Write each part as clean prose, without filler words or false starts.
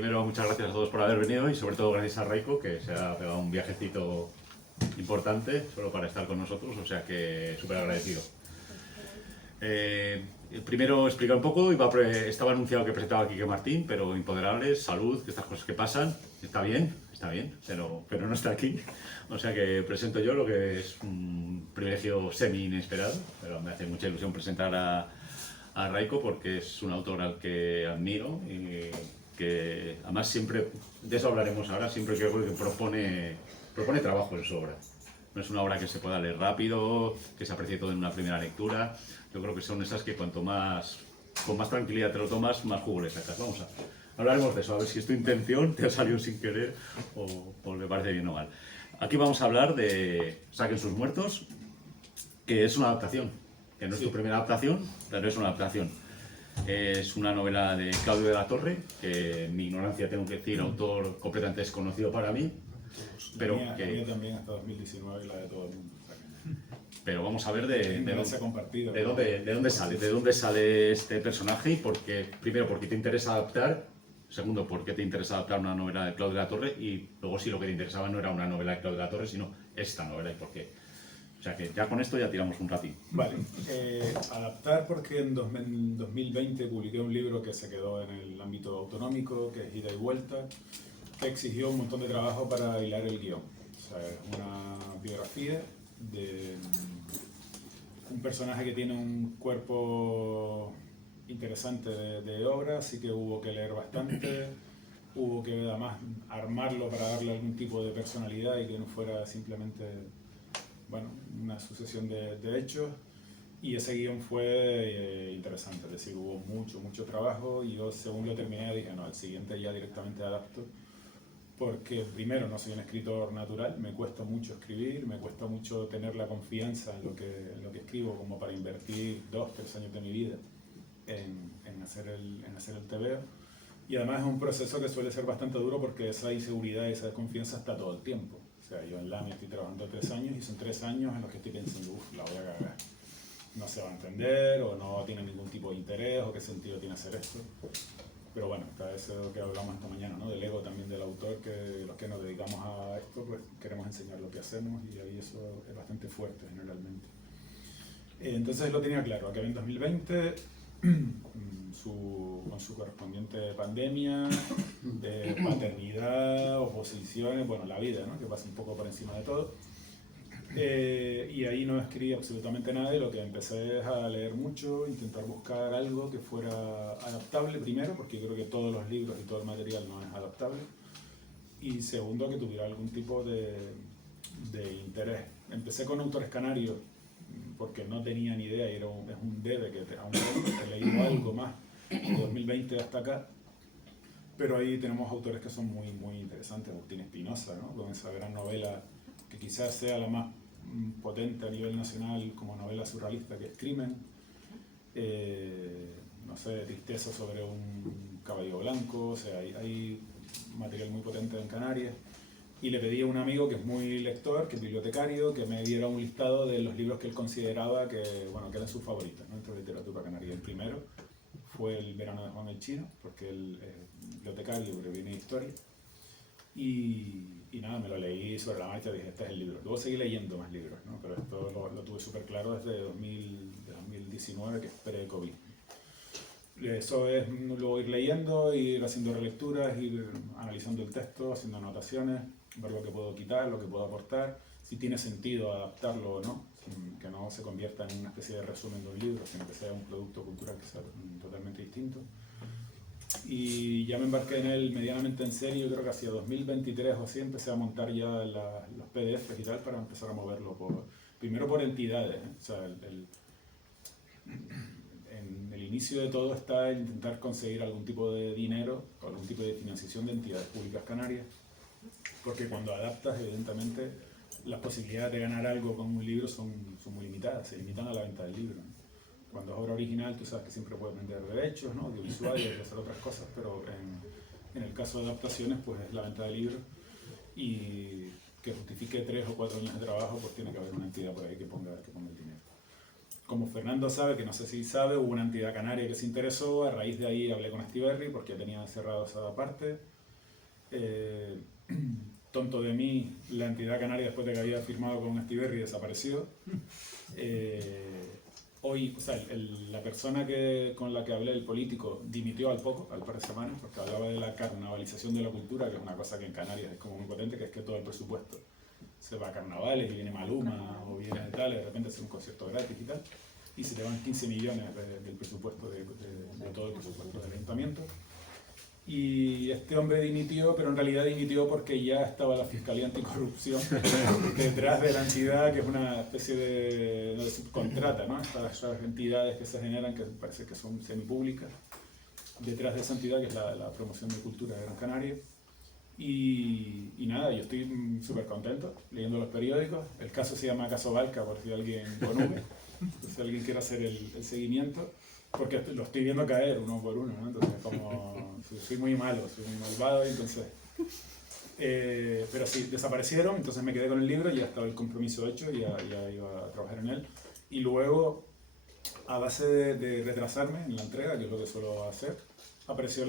Primero, muchas gracias a todos por haber venido y sobre todo gracias a Raiko, que se ha pegado un viajecito importante solo para estar con nosotros, o sea que súper agradecido. Primero explicar un poco, estaba anunciado que presentaba a Quique Martín, pero Impoderables, salud, estas cosas que pasan, está bien, pero no está aquí. O sea que presento yo lo que es un privilegio semi inesperado, pero me hace mucha ilusión presentar a Raiko porque es un autor al que admiro y que además siempre, de eso hablaremos ahora, siempre creo que propone trabajo en su obra. No es una obra que se pueda leer rápido, que se aprecie todo en una primera lectura. Yo creo que son esas que con más tranquilidad te lo tomas, más jugo le sacas. Hablaremos de eso, a ver si es tu intención, te ha salido sin querer o le parece bien o mal. Aquí vamos a hablar de Saquen sus muertos, que es una adaptación. Que no es tu primera adaptación, pero es una adaptación. Es una novela de Claudio de la Torre, que en mi ignorancia tengo que decir, autor completamente desconocido para mí. Pero la mía también hasta 2019 y la de todo el mundo. Pero vamos a ver de dónde sale este personaje y primero, por qué te interesa adaptar, segundo, por qué te interesa adaptar una novela de Claudio de la Torre y luego si lo que te interesaba no era una novela de Claudio de la Torre, sino esta novela y por qué. O sea que ya con esto ya tiramos un ratín. Vale, adaptar porque en 2020 publiqué un libro que se quedó en el ámbito autonómico, que es Ida y Vuelta, que exigió un montón de trabajo para hilar el guión. O sea, es una biografía de un personaje que tiene un cuerpo interesante de obra, así que hubo que leer bastante, hubo que además armarlo para darle algún tipo de personalidad y que no fuera simplemente, bueno, una sucesión de hechos. Y ese guión fue interesante, es decir, hubo mucho trabajo y yo según lo terminé dije, no, el siguiente ya directamente adapto. Porque primero no soy un escritor natural, me cuesta mucho escribir, me cuesta mucho tener la confianza en lo que escribo como para invertir 2-3 años de mi vida en hacer el TVO. Y además es un proceso que suele ser bastante duro porque esa inseguridad y esa desconfianza está todo el tiempo. O sea, yo en LAMI estoy trabajando 3 años y son 3 años en los que estoy pensando, la voy a cagar. No se va a entender o no tiene ningún tipo de interés o qué sentido tiene hacer esto. Pero bueno, cada vez es lo que hablamos esta mañana, ¿no? Del ego también del autor, que los que nos dedicamos a esto, pues queremos enseñar lo que hacemos y ahí eso es bastante fuerte generalmente. Entonces lo tenía claro, acabé en 2020, con su correspondiente pandemia, paternidad, oposiciones, bueno, la vida, ¿no? Que pasa un poco por encima de todo. Y ahí no escribí absolutamente nada y lo que empecé es a leer mucho, intentar buscar algo que fuera adaptable primero, porque creo que todos los libros y todo el material no es adaptable, y segundo, que tuviera algún tipo de interés. Empecé con autores canarios porque no tenía ni idea y es un debe que aún he leído algo más de 2020 hasta acá, pero ahí tenemos autores que son muy interesantes. Agustín Espinosa, ¿no? Con esa gran novela que quizás sea la más potente a nivel nacional como novela surrealista, que es Crimen, no sé, Tristeza sobre un caballo blanco, o sea, hay material muy potente en Canarias. Y le pedí a un amigo que es muy lector, que es bibliotecario, que me diera un listado de los libros que él consideraba que eran sus favoritos, ¿no? Entre literatura canaria. El primero fue El verano de Juan el Chino, porque él es bibliotecario, pero viene de historia. Y nada, me lo leí sobre la marcha y dije, este es el libro. Luego seguí leyendo más libros, ¿no? Pero esto lo tuve súper claro desde 2019, que es pre-COVID. Eso es luego ir leyendo, ir haciendo relecturas, ir analizando el texto, haciendo anotaciones, ver lo que puedo quitar, lo que puedo aportar, si tiene sentido adaptarlo o no, que no se convierta en una especie de resumen de un libro, sino que sea un producto cultural que sea totalmente distinto. Y ya me embarqué en él medianamente en serio, creo que hacia 2023 o así empecé a montar ya los PDFs y tal para empezar a moverlo primero por entidades, ¿eh? O sea, en el inicio de todo está el intentar conseguir algún tipo de dinero, algún tipo de financiación de entidades públicas canarias, porque cuando adaptas, evidentemente, las posibilidades de ganar algo con un libro son muy limitadas, se limitan a la venta del libro, ¿no? Cuando es obra original, tú sabes que siempre puedes vender derechos, ¿no? Audiovisuales y hacer otras cosas, pero en el caso de adaptaciones, pues es la venta de libros y que justifique 3 o 4 años de trabajo, pues tiene que haber una entidad por ahí que ponga el dinero. como Fernando sabe, que no sé si sabe, hubo una entidad canaria que se interesó, a raíz de ahí hablé con Astiberri porque tenía cerrado esa parte. Tonto de mí, la entidad canaria después de que había firmado con Astiberri desapareció. Hoy, o sea, la persona con la que hablé, el político, dimitió al poco, al par de semanas, porque hablaba de la carnavalización de la cultura, que es una cosa que en Canarias es como muy potente, que es que todo el presupuesto se va a carnavales y viene Maluma o viene tal, y de repente hace un concierto gratis y tal, y se te van 15 millones del presupuesto, de todo el presupuesto del ayuntamiento. Y este hombre dimitió, pero en realidad dimitió porque ya estaba la Fiscalía Anticorrupción detrás de la entidad, que es una especie de subcontrata, ¿no? Estas entidades que se generan, que parece que son semipúblicas, detrás de esa entidad que es la Promoción de Cultura de Gran Canaria. Y nada, yo estoy súper contento leyendo los periódicos. El caso se llama Caso Balca, por si alguien con V, si alguien quiere hacer el seguimiento. Porque lo estoy viendo caer uno por uno, ¿no? Entonces, como soy muy malo, soy muy malvado, entonces... pero sí, desaparecieron, entonces me quedé con el libro, ya estaba el compromiso hecho, ya iba a trabajar en él. Y luego, a base de retrasarme en la entrega, que es lo que suelo hacer, apareció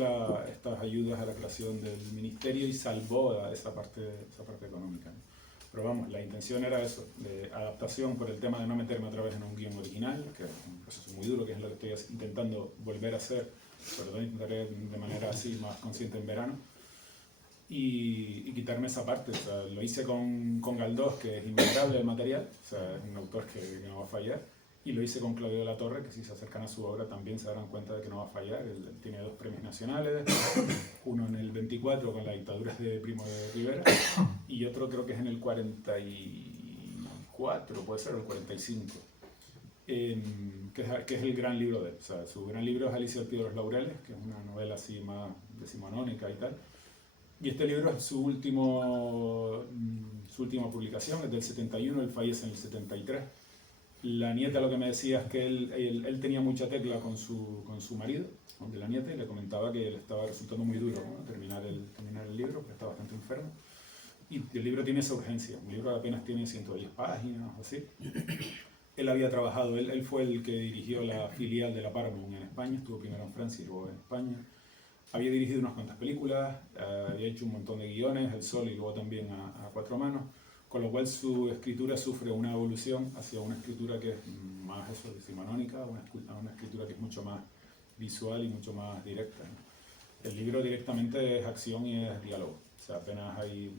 estas ayudas a la creación del ministerio y salvó a esa parte económica, ¿no? Pero vamos, la intención era eso, de adaptación por el tema de no meterme otra vez en un guión original, que es un proceso muy duro, que es lo que estoy intentando volver a hacer, pero lo intentaré de manera así más consciente en verano, y quitarme esa parte. O sea, lo hice con Galdós, que es inmejorable el material, o sea, es un autor que no va a fallar, y lo hice con Claudio de la Torre, que si se acercan a su obra también se darán cuenta de que no va a fallar. Él tiene 2 premios nacionales, uno en el 24 con La dictadura de Primo de Rivera, y otro creo que es en el 44, puede ser, o el 45, que es el gran libro de él. O sea, su gran libro es Alicia al pie de los laureles, que es una novela así más decimonónica y tal. Y este libro es su última publicación, es del 71, él fallece en el 73. La nieta lo que me decía es que él tenía mucha tecla con su marido, de la nieta, y le comentaba que le estaba resultando muy duro, ¿no? terminar el libro, porque está bastante enfermo. Y el libro tiene esa urgencia, un libro que apenas tiene 110 páginas o así. Él había trabajado, él fue el que dirigió la filial de la Paramount en España, estuvo primero en Francia y luego en España. Había dirigido unas cuantas películas, había hecho un montón de guiones, El Sol y luego también a Cuatro Manos, con lo cual su escritura sufre una evolución hacia una escritura que es más decimonónica, una escritura que es mucho más visual y mucho más directa, ¿no? El libro directamente es acción y es diálogo, o sea, apenas hay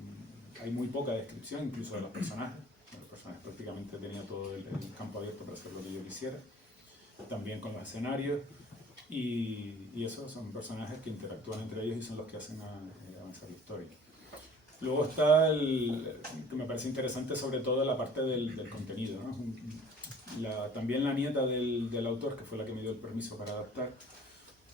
muy poca descripción, incluso de los personajes. Los personajes prácticamente tenía todo el campo abierto para hacer lo que yo quisiera, también con los escenarios. Y esos son personajes que interactúan entre ellos y son los que hacen avanzar la historia. Luego está que me parece interesante sobre todo la parte del contenido, ¿no? También la nieta del autor, que fue la que me dio el permiso para adaptar,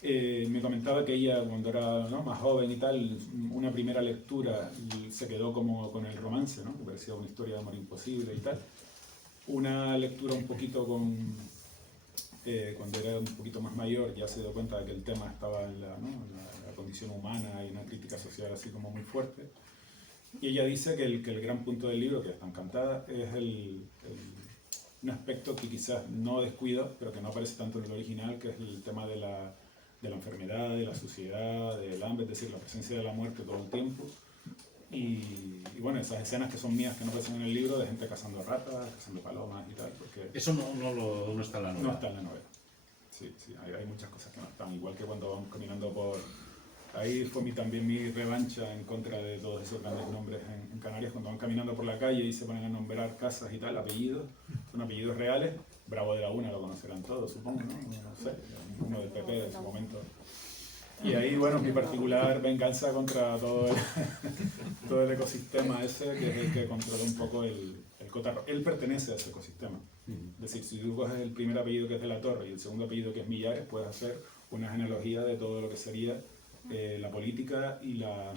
me comentaba que ella cuando era, ¿no?, más joven y tal, una primera lectura se quedó como con el romance, ¿no? Que parecía una historia de amor imposible y tal. Una lectura un poquito cuando era un poquito más mayor ya se dio cuenta de que el tema estaba en la condición humana y una crítica social así como muy fuerte. Y ella dice que el gran punto del libro, que está encantada, es un aspecto que quizás no descuida, pero que no aparece tanto en el original, que es el tema de la enfermedad, de la suciedad, del hambre, es decir, la presencia de la muerte todo el tiempo. Y bueno, esas escenas que son mías, que no aparecen en el libro, de gente cazando ratas, cazando palomas y tal. Porque eso no está en la novela. No está en la novela. Sí, hay muchas cosas que no están. Igual que cuando vamos caminando por... Ahí fue también mi revancha en contra de todos esos grandes nombres en Canarias, cuando van caminando por la calle y se ponen a nombrar casas y tal, apellidos, son apellidos reales. Bravo de la Una lo conocerán todos, supongo, ¿no? No sé, uno del PP de su momento. Y ahí, bueno, mi particular venganza contra todo el ecosistema ese, que es el que controla un poco el cotarro. Él pertenece a ese ecosistema. Es decir, si tú coges el primer apellido, que es de la Torre, y el segundo apellido, que es Millares, puedes hacer una genealogía de todo lo que sería la política y la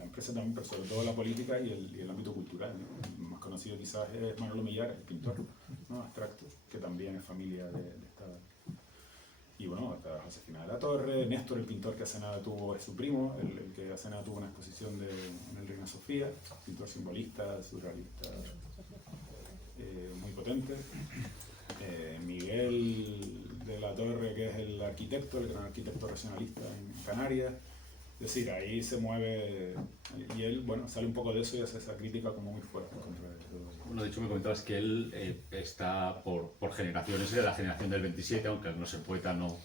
empresa también, pero sobre todo la política y el ámbito cultural, ¿no? El más conocido quizás es Manolo Millares, el pintor, ¿no?, abstracto, que también es familia de esta... Y bueno, hasta Josefina de la Torre, Néstor, el pintor que hace nada tuvo, es su primo, el que hace nada tuvo una exposición en el Reina Sofía, pintor simbolista, surrealista, muy potente. Miguel de la Torre, que es el arquitecto, el gran arquitecto regionalista en Canarias. Es decir, ahí se mueve, y él, bueno, sale un poco de eso y hace esa crítica como muy fuerte contra todo. Bueno, de hecho me comentabas que él está por generaciones, es de la generación del 27, aunque al no ser poeta no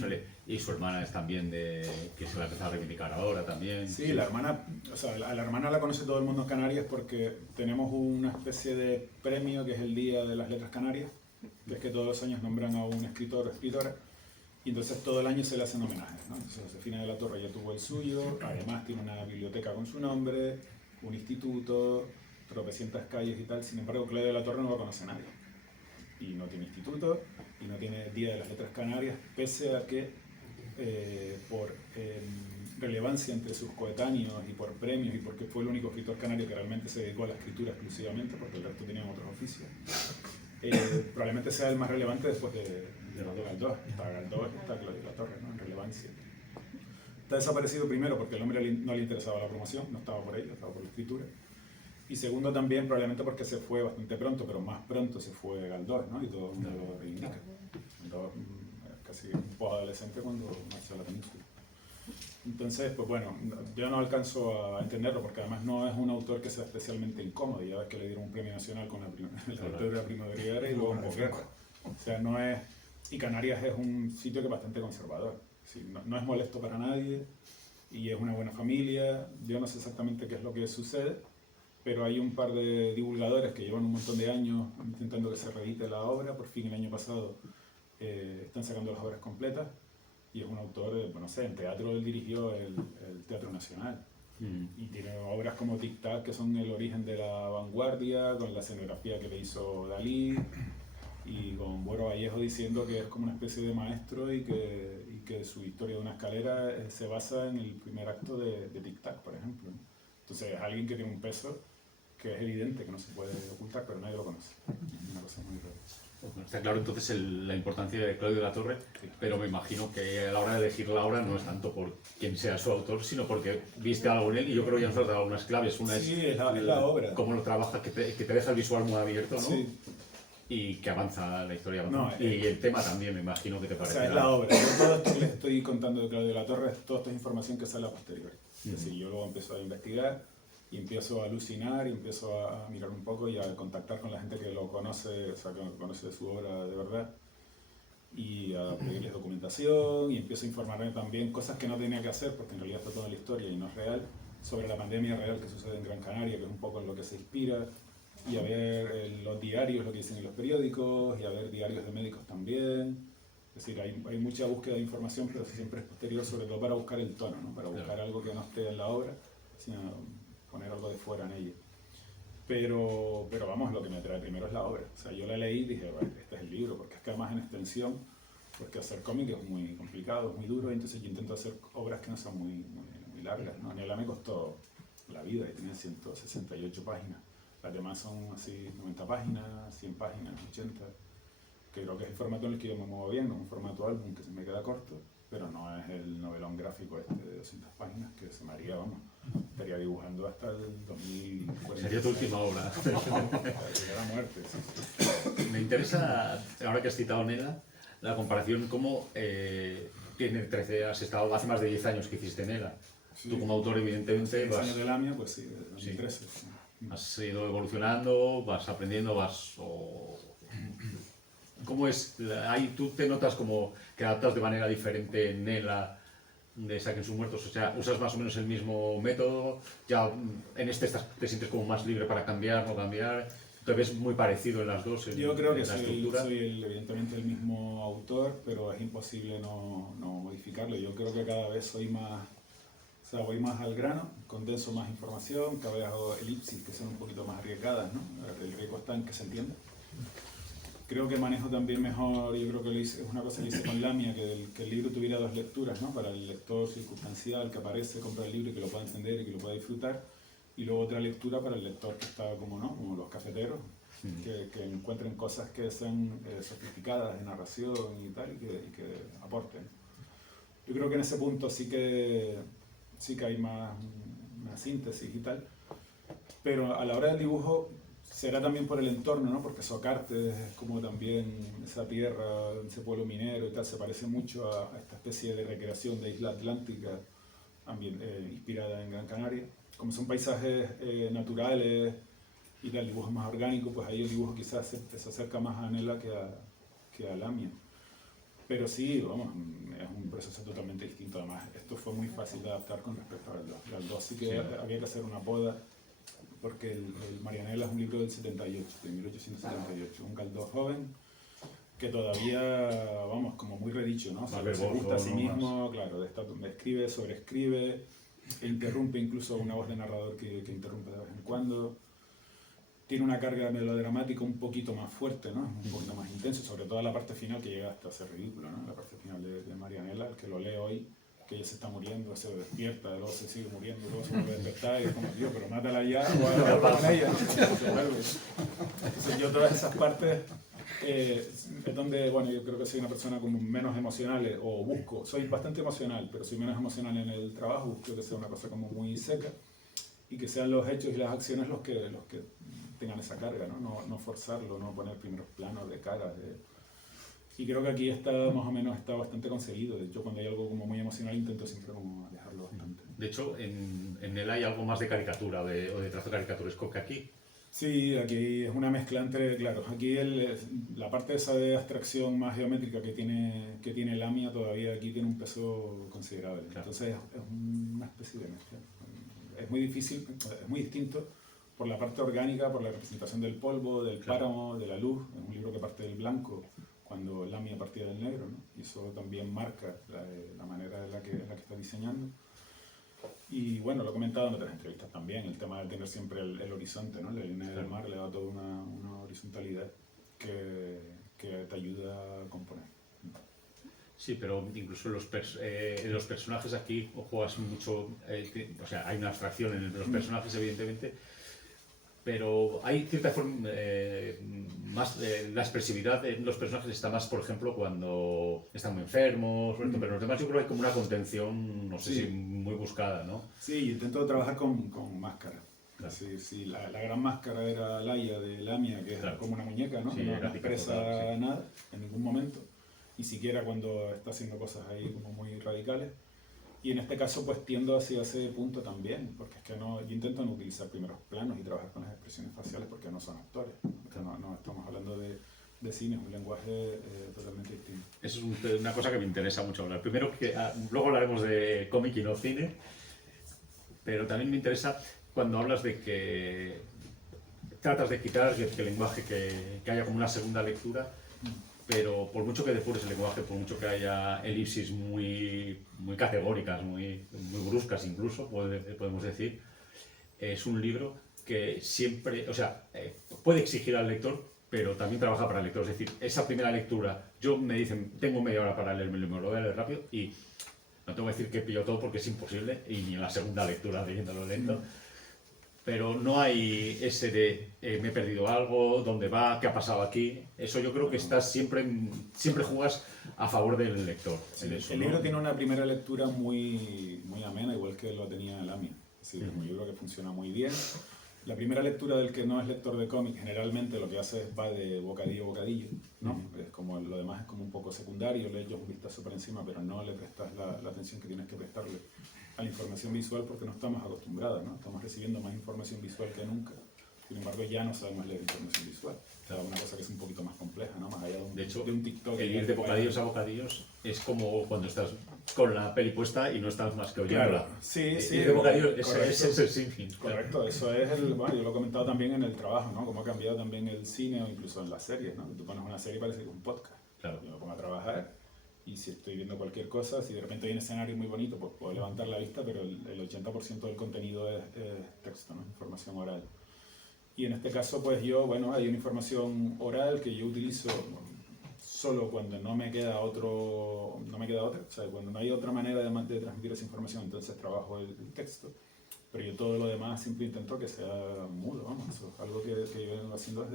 sale. Y su hermana es también que se la empezó a reivindicar ahora también. Sí, la hermana, o sea, a la hermana la conoce todo el mundo en Canarias porque tenemos una especie de premio que es el Día de las Letras Canarias, que es que todos los años nombran a un escritor o escritora, y entonces todo el año se le hacen homenajes, ¿no? Entonces Josefina de la Torre ya tuvo el suyo, además tiene una biblioteca con su nombre, un instituto, tropecientas calles y tal. Sin embargo, Claudio de la Torre no lo conoce nadie. Y no tiene instituto, y no tiene Día de las Letras Canarias, pese a que por relevancia entre sus coetáneos y por premios y porque fue el único escritor canario que realmente se dedicó a la escritura exclusivamente, porque el resto tenían otros oficios, probablemente sea el más relevante después de Galdós. Está Galdós y está Claudio de la Torre, ¿no? En relevancia. Está desaparecido primero porque al hombre no le interesaba la promoción, no estaba por ello, estaba por la escritura. Y segundo también probablemente porque se fue bastante pronto, pero más pronto se fue Galdós, ¿no? Y todo el mundo lo reivindica. Galdós casi un poco adolescente cuando marchó a la península. Entonces, pues bueno, yo no alcanzo a entenderlo porque además no es un autor que sea especialmente incómodo. Ya ves que le dieron un premio nacional con el autor de la Primo de Rivera y luego en posguerra. O sea, no es... Y Canarias es un sitio que es bastante conservador. Es decir, no es molesto para nadie y es una buena familia. Yo no sé exactamente qué es lo que sucede, pero hay un par de divulgadores que llevan un montón de años intentando que se reedite la obra. Por fin el año pasado están sacando las obras completas. Y es un autor, bueno, no sé, en teatro él dirigió el Teatro Nacional. Y tiene obras como Tic Tac, que son el origen de la vanguardia, con la escenografía que le hizo Dalí, y con Buero Vallejo diciendo que es como una especie de maestro y que su historia de una escalera se basa en el primer acto de Tic Tac, por ejemplo. Entonces es alguien que tiene un peso que es evidente, que no se puede ocultar, pero nadie lo conoce. Es una cosa muy rara. Bueno, está claro entonces la importancia de Claudio de la Torre, Sí. pero me imagino que a la hora de elegir la obra no es tanto por quién sea su autor, sino porque viste algo en él, y yo creo que ya nos has dado unas claves. Una Sí, es la obra. cómo lo trabaja, que te deja el visual muy abierto, ¿no? Sí. Y que avanza la historia. No, y el tema también, me imagino que te O parece. sea, es la obra. Yo todo esto que les estoy contando de Claudio de la Torre, toda esta es información que sale a posteriori. Es decir, yo luego empiezo a investigar y empiezo a alucinar y empiezo a mirar un poco y a contactar con la gente que lo conoce, o sea, que conoce su obra de verdad, y a pedirles documentación, y empiezo a informarme también cosas que no tenía que hacer porque en realidad está toda la historia y no es real, sobre la pandemia real que sucede en Gran Canaria, que es un poco en lo que se inspira, y a ver los diarios, lo que dicen en los periódicos, y a ver diarios de médicos también. Es decir, hay mucha búsqueda de información, pero siempre es posterior, sobre todo para buscar el tono, ¿no? Para buscar algo que no esté en la obra, sino poner algo de fuera en ella. Pero vamos, lo que me atrae primero es la obra. O sea, yo la leí y dije, bueno, este es el libro, porque es que además en extensión, porque hacer cómic es muy complicado, es muy duro, y entonces yo intento hacer obras que no sean muy largas, ¿no? Nela me costó la vida y tenía 168 páginas. Las demás son así 90 páginas, 100 páginas, 80, que creo que es el formato en el que yo me muevo bien, no es un formato álbum que se me queda corto, pero no es el novelón gráfico este de 200 páginas que se me haría, vamos, estaría dibujando hasta el 2040. Sería tu última obra. Sería la muerte, sí. Me interesa, ahora que has citado Nela, la comparación cómo tiene 13, has estado hace más de 10 años que hiciste Nela. Sí. Tú como autor evidentemente 10 años de Lamia, pues sí, desde 2013. Sí. has ido evolucionando, vas aprendiendo, ¿Cómo es? Ahí tú te notas como que adaptas de manera diferente en Nela de Saquen sus muertos, o sea, usas más o menos el mismo método, ya en este te sientes como más libre para cambiar, no cambiar, te ves muy parecido en las dos. Yo creo que la estructura. soy evidentemente el mismo autor, pero es imposible no modificarlo. Yo creo que cada vez soy más, o sea, voy más al grano, condenso más información, cada vez hago elipsis que son un poquito más arriesgadas, ¿no? El riesgo está en que se entienda. Creo que manejo también mejor, yo creo que es una cosa que hice con Lamia, que el libro tuviera dos lecturas, ¿no? Para el lector circunstancial que aparece, compra el libro y que lo pueda entender y que lo pueda disfrutar, y luego otra lectura para el lector que está como, ¿no? Como los cafeteros, que encuentren cosas que sean sofisticadas de narración y tal, y que aporten. Yo creo que en ese punto sí que hay más síntesis y tal, pero a la hora del dibujo será también por el entorno, ¿no? Porque Socarte es como también esa tierra, ese pueblo minero y tal, se parece mucho a esta especie de recreación de isla atlántica inspirada en Gran Canaria. Como son paisajes naturales y el dibujo más orgánico, pues ahí el dibujo quizás se acerca más a Anela que a Lamia. Pero sí, vamos, es un proceso totalmente distinto. Además, esto fue muy fácil de adaptar con respecto al 2. Al 2 sí que había que hacer una poda, porque el Marianela es un libro del 78, de 1878. Un Galdós joven que todavía, vamos, como muy redicho, ¿no? O sea, se gusta a sí mismo, claro, escribe, sobreescribe, e interrumpe incluso una voz de narrador que interrumpe de vez en cuando. Tiene una carga melodramática un poquito más fuerte, ¿no? Un poquito más intenso, sobre todo la parte final que llega hasta ser ridículo, ¿no? La parte final de Marianela, el que lo lee hoy, que ella se está muriendo, se despierta, luego se sigue muriendo, luego se vuelve a despertar y es como, tío, pero mátala ya o habla con ella, ¿no? Se vuelve. Entonces yo todas esas partes es donde, bueno, yo creo que soy una persona como menos emocional, o busco, soy bastante emocional, pero soy menos emocional en el trabajo, busco que sea una cosa como muy seca y que sean los hechos y las acciones los que tengan esa carga, ¿no? No forzarlo, no poner primeros planos de cara. Y creo que aquí está más o menos está bastante conseguido. De hecho, cuando hay algo como muy emocional intento siempre como alejarlo bastante. De hecho, en él hay algo más de caricatura o de trazo caricaturesco que aquí. Sí, aquí es una mezcla entre, claro, aquí la parte esa de abstracción más geométrica que tiene Lamia todavía aquí tiene un peso considerable. Claro. Entonces es una especie de mezcla. Es muy difícil, es muy distinto por la parte orgánica, por la representación del polvo, del páramo, de la luz. Es un libro que parte del blanco cuando Lamia partía del negro, ¿no? Y eso también marca la manera en la que está diseñando. Y bueno, lo he comentado en otras entrevistas también, el tema de tener siempre el horizonte, ¿no? La línea del mar le da toda una horizontalidad que te ayuda a componer. Sí, pero incluso los personajes aquí juegas mucho, o sea, hay una abstracción en los personajes, evidentemente, pero hay cierta forma, más, la expresividad en los personajes está más, por ejemplo, cuando están muy enfermos, pero en los demás yo creo que hay como una contención, no sé si muy buscada, ¿no? Sí, intento trabajar con máscara. Claro. Sí, la gran máscara era Laia de Lamia, que es como una muñeca, ¿no? Sí, no expresa nada en ningún momento, ni siquiera cuando está haciendo cosas ahí como muy radicales. Y en este caso pues tiendo hacia ese punto también, porque es que yo intento no utilizar primeros planos y trabajar con las expresiones faciales porque no son actores. No estamos hablando de cine, es un lenguaje totalmente distinto. Eso es una cosa que me interesa mucho hablar. Primero, luego hablaremos de cómic y no cine, pero también me interesa cuando hablas de que tratas de quitar que el lenguaje, que haya como una segunda lectura, pero por mucho que depures el lenguaje, por mucho que haya elipsis muy categóricas, muy bruscas incluso, podemos decir, es un libro que siempre, o sea, puede exigir al lector, pero también trabaja para el lector. Es decir, esa primera lectura, me dicen, tengo media hora para leerme, me lo voy a leer rápido y no tengo que decir que pillo todo porque es imposible, y ni en la segunda lectura leyéndolo lento. Pero no hay ese de me he perdido algo, dónde va, qué ha pasado aquí. Eso yo creo que estás siempre juegas a favor del lector. Sí, el libro tiene una primera lectura muy amena, igual que lo tenía Lamia. Es decir, es un libro que funciona muy bien. La primera lectura del que no es lector de cómic generalmente lo que hace es va de bocadillo a bocadillo, ¿no? Es como, lo demás es como un poco secundario, le echas un vistazo por encima, pero no le prestas la atención que tienes que prestarle a la información visual porque no estamos acostumbrados, ¿no? Estamos recibiendo más información visual que nunca. Sin embargo, ya no sabemos leer información visual. Claro, una cosa que es un poquito más compleja, ¿no? Más allá de un TikTok. El ir de bocadillos a bocadillos es como cuando estás con la peli puesta y no estás más que oyéndola. Claro, sí. Ir de bocadillos es el sinfín. Correcto, eso es bueno, yo lo he comentado también en el trabajo, ¿no? Cómo ha cambiado también el cine o incluso en las series, ¿no? Tú pones una serie y parece que es un podcast. Claro. Yo me pongo a trabajar y si estoy viendo cualquier cosa, si de repente hay un escenario muy bonito, pues puedo levantar la vista, pero el 80% del contenido es texto, ¿no? Información oral. Y en este caso, pues hay una información oral que yo utilizo solo cuando no me queda otra, o sea, cuando no hay otra manera de transmitir esa información, entonces trabajo el texto. Pero yo todo lo demás siempre intento que sea mudo, vamos, eso es algo que yo vengo haciendo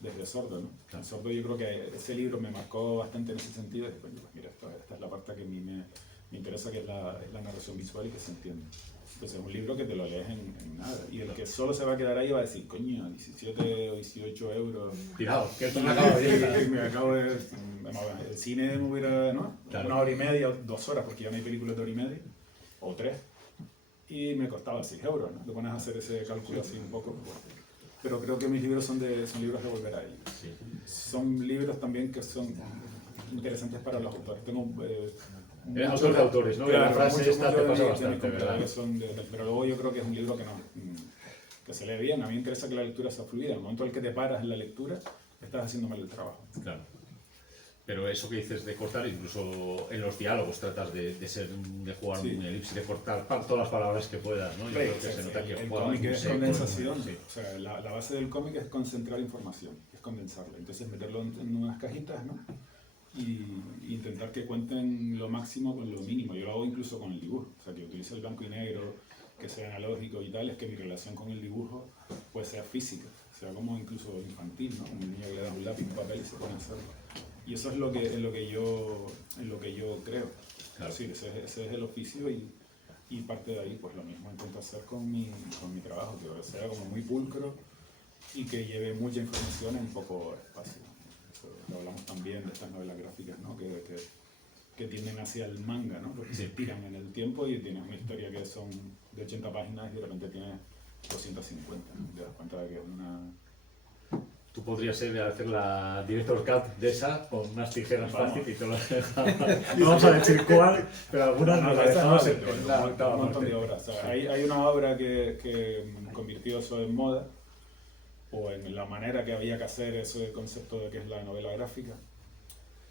desde Sordo, ¿no? En Sordo yo creo que ese libro me marcó bastante en ese sentido, y pues mira, esta es la parte que a mí me Me interesa que es la narración visual y que se entienda. Entonces es un libro que te lo lees en nada. Y el que solo se va a quedar ahí va a decir, coño, 17 o 18 euros. Tirado, que esto me acaba de ir. Me acabo de... El cine me hubiera, ¿no? Claro. 1 hora y media, 2 horas, porque ya no hay películas de hora y media, o 3. Y me costaba 6 euros, ¿no? Te pones a hacer ese cálculo así un poco. Pero creo que mis libros son libros de volver ahí. Sí. Son libros también que son interesantes para los autores. Tengo... Autores de autores, ¿no? Claro, la frase esta te pasa bastante, ¿verdad? Pero luego yo creo que es un libro que se lee bien. A mí me interesa que la lectura sea fluida. En el momento en el que te paras en la lectura, estás haciendo mal el trabajo. Claro. Pero eso que dices de cortar, incluso en los diálogos tratas de jugar un elipsis, de cortar todas las palabras que puedas, ¿no? Yo creo que se nota que el juegas cómic es condensación. Sí. O sea, la base del cómic es concentrar información, es condensarla. Entonces meterlo en unas cajitas, ¿no? Y intentar que cuenten lo máximo con lo mínimo. Yo lo hago incluso con el dibujo, o sea, que utilice el blanco y negro, que sea analógico y tal, es que mi relación con el dibujo pues sea física, sea como incluso infantil, ¿no? Como un niño que le da un lápiz, un papel y se pone a hacerlo. Y eso es en lo que yo creo. Claro. Sí, ese es el oficio y parte de ahí pues lo mismo intento hacer con mi trabajo, que sea como muy pulcro y que lleve mucha información en poco espacio. Hablamos también de estas novelas gráficas, ¿no? que tienden hacia el manga, ¿no? Porque se tiran en el tiempo y tienes una historia que son de 80 páginas y de repente tienes 250, ¿no? Te das cuenta de que es una... Tú podrías hacer la director cut de esa con unas tijeras fáciles y todo. No vamos a decir cuál, pero algunas nos las dejamos en la octava un montón parte. de obras. O sea, hay una obra que convirtió eso en moda, o en la manera que había que hacer ese concepto de que es la novela gráfica.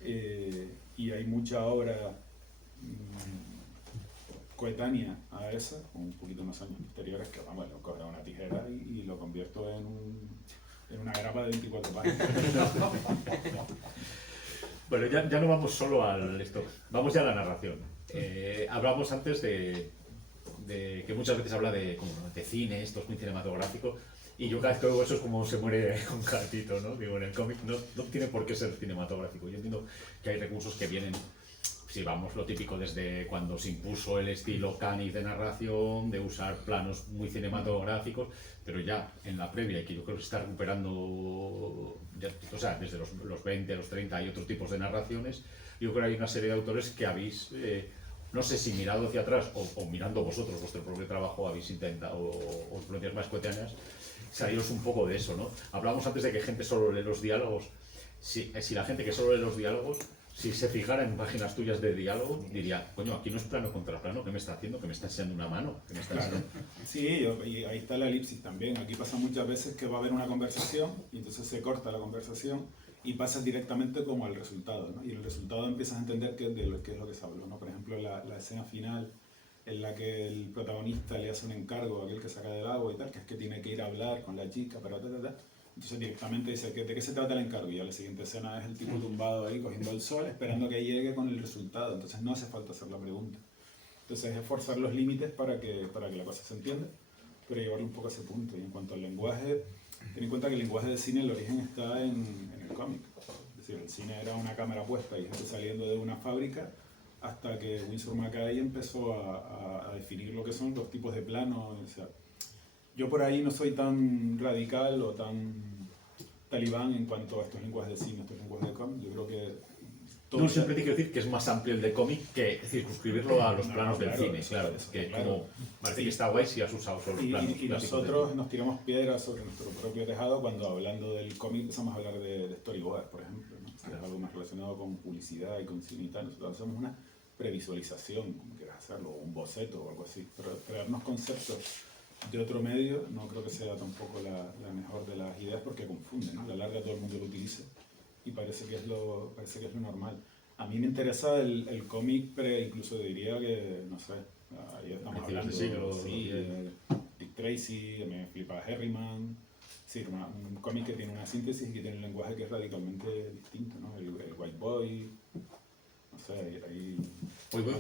Y hay mucha obra coetánea a esa, un poquito unos años posteriores, que vamos, lo coge una tijera y lo convierto en una grapa de 24 páginas. Bueno, ya no vamos solo al esto, vamos ya a la narración. Hablamos antes de que muchas veces habla de cine, esto es muy cinematográfico, y yo cada vez que oigo eso es como se muere un gatito, ¿no? Digo, en el cómic no tiene por qué ser cinematográfico. Yo entiendo que hay recursos que vienen, si vamos, lo típico desde cuando se impuso el estilo Caniff de narración, de usar planos muy cinematográficos, pero ya en la previa, y que yo creo que se está recuperando, ya, o sea, desde los 20, los 30 hay otros tipos de narraciones. Yo creo que hay una serie de autores que habéis, no sé si mirado hacia atrás o mirando vosotros vuestro propio trabajo, habéis intentado, o influencias más coetáneas, saliros un poco de eso, ¿no? Hablábamos antes de que gente solo lee los diálogos. Si la gente que solo lee los diálogos, si se fijara en páginas tuyas de diálogo, diría, coño, aquí no es plano contra plano, ¿qué me está haciendo? ¿Que me está enseñando una mano? ¿Que me está enseñando? Sí, y ahí está la elipsis también. Aquí pasa muchas veces que va a haber una conversación y entonces se corta la conversación y pasas directamente como al resultado, ¿no? Y en el resultado empiezas a entender qué es lo que se habló, ¿no? Por ejemplo, la escena final en la que el protagonista le hace un encargo a aquel que saca del agua y tal, que es que tiene que ir a hablar con la chica para Entonces directamente dice, ¿de qué se trata el encargo? Y ya la siguiente escena es el tipo tumbado ahí cogiendo el sol, esperando que llegue con el resultado. Entonces no hace falta hacer la pregunta. Entonces es forzar los límites para que la cosa se entienda, pero llevarlo un poco a ese punto. Y en cuanto al lenguaje, ten en cuenta que el lenguaje del cine, el origen está en el cómic. Es decir, el cine era una cámara puesta y gente saliendo de una fábrica, hasta que Winsor McCay empezó a definir lo que son los tipos de planos. O sea, yo por ahí no soy tan radical o tan talibán en cuanto a estos lenguajes de cine, estos lenguajes de cómic. Yo creo que No, siempre te quiero decir que es más amplio el de cómic que circunscribirlo a los planos del claro, cine, claro. Que claro. como parece que está guay si has usado solo los planos. Y nosotros nos tiramos piedras sobre nuestro propio tejado cuando hablando del cómic empezamos a hablar de storyboard, por ejemplo, ¿no? Que es algo más relacionado con publicidad y con cine y tal. Nosotros hacemos una previsualización, como quieras hacerlo, o un boceto o algo así, pero traernos conceptos de otro medio no creo que sea tampoco la mejor de las ideas porque confunde, ¿no? A la larga todo el mundo lo utiliza y parece que es lo normal. A mí me interesa el cómic, pero incluso diría que, no sé, ahí estamos hablando, sí, Dick Tracy, me flipa Herriman, sí, un cómic que tiene una síntesis y que tiene un lenguaje que es radicalmente distinto, ¿no? El White Boy, no sé, ahí...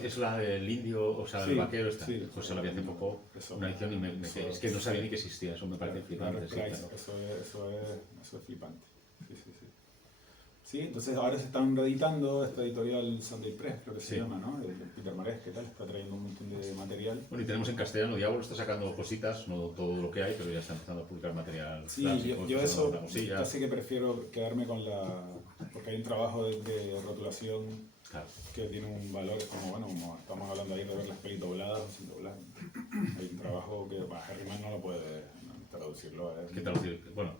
Es la del indio, o sea, sí, el vaquero, esta. Sí, José lo había hace poco una edición y es que no sabía ni que existía, eso me parece flipante. Claro, eso es flipante, sí. Sí, entonces ahora se están reeditando esta editorial Sunday Press, creo que se Sí. llama, ¿no? El Peter Marés, ¿qué tal? Está trayendo un montón de material. Bueno, y tenemos en castellano, Diablo está sacando cositas, no todo lo que hay, pero ya está empezando a publicar material Sí, clásico, yo está eso una cosilla. casi que prefiero quedarme con la... porque hay un trabajo de rotulación Claro. que tiene un valor, como bueno, como estamos hablando ahí de ver las pelis dobladas o sin doblar. Hay un trabajo que Herriman no lo puede traducirlo. Que traducir, bueno,